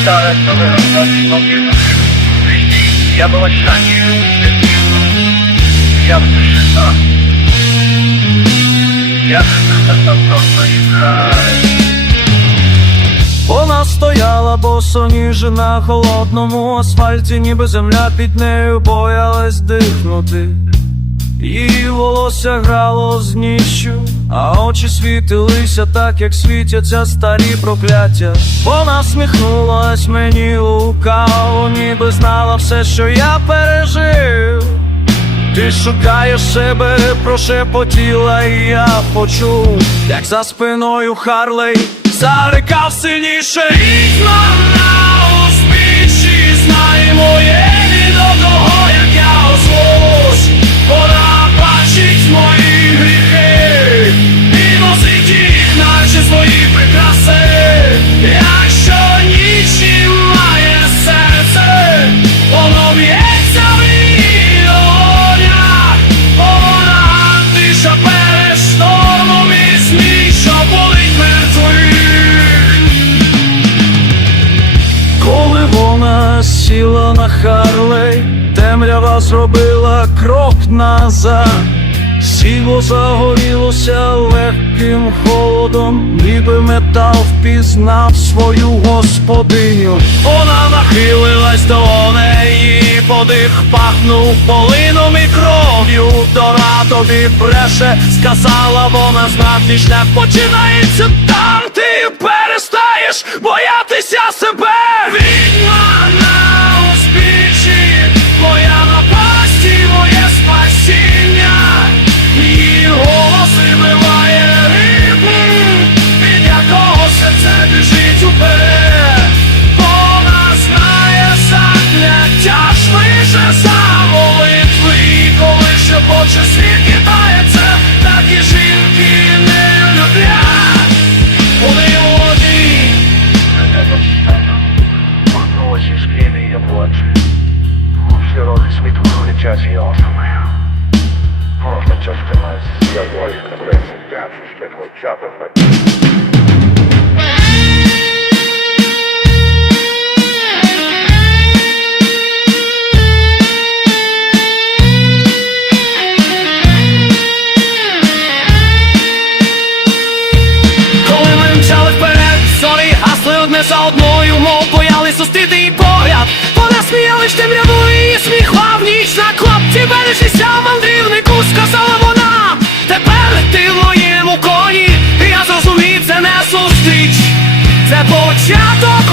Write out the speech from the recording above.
stare nowe rozwiązki mogę Ja była stanie Ja przyszła Ja tam prosto i kraj Вона стояла босоніж на холодному асфальті, ніби земля під нею боялась дихнути. Її волосся грало з ніччю, а очі світилися так, як світяться старі прокляття. Вона сміхнулась мені лукаво, ніби знала все, що я пережив. Ти шукаєш себе, прошепотіла, і я почув, як за спиною Харлей зарикав сильніше Візьма на узбіччі, знає на Харлей, темрява зробила крок назад. Сіло загорілося легким холодом, ніби метал впізнав свою господиню. Вона нахилилась до неї, подих пахнув полином і кров'ю. Дора тобі бреше, сказала вона, знатиш не починається там, ти Можно часто нас, я только пресс, я существенно чапать. одне за одною, мов боялись зустріти і погляд. Вона сміялась темряву і сміхла в ніч на клопці бережися, мандрівнику, сказала вона, тепер ти в моєму коні, і я зрозумів, це не зустріч, це початок.